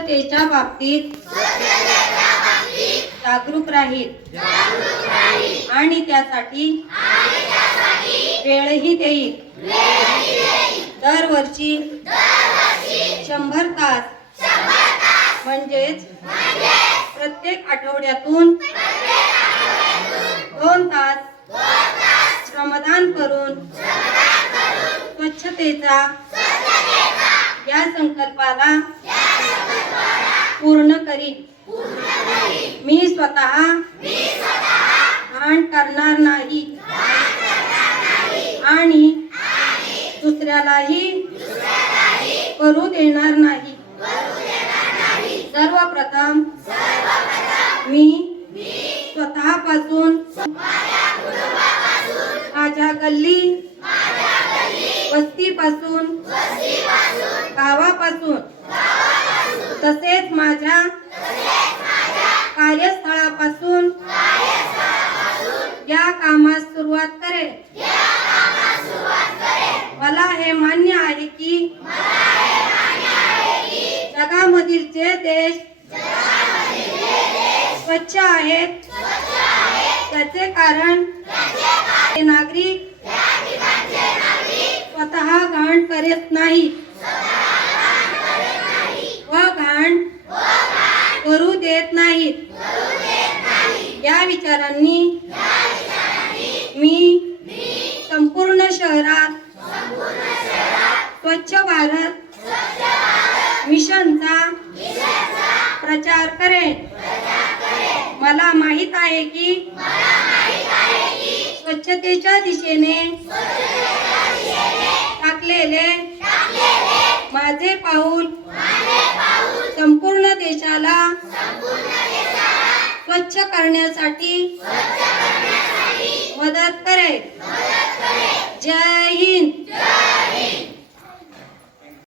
स्वच्छतेच्या बाबतीत जागरूक राहील. आणि त्यासाठी वेळही देईल. दरवर्षी शंभर तास म्हणजेच प्रत्येक आठवड्यातून दोन तास श्रमदान करून स्वच्छतेचा या संकल्पाला पूर्ण करीन. मी स्वतः घाण करणार नाही. आणि दुसऱ्यालाही करू देणार नाही. सर्वप्रथम मी स्वतःपासून माझ्या गल्ली वस्तीपासून गावापासून तसेच माझ्या कार्यस्थळापासून या कामास सुरुवात करेल मला हे मान्य आहे की जगामधील जे देश स्वच्छ आहेत. त्याचे कारण ते नागरिक स्वतः घाण करत नाही व घाण करू देत नाहीत या विचारांनी मी संपूर्ण शहरात स्वच्छ भारत मिशनचा प्रचार करेन. मला माहीत आहे की स्वच्छतेच्या दिशेने टाकलेले माझे पाऊल संपूर्ण देशाला स्वच्छ करण्यासाठी मदत करेल. जय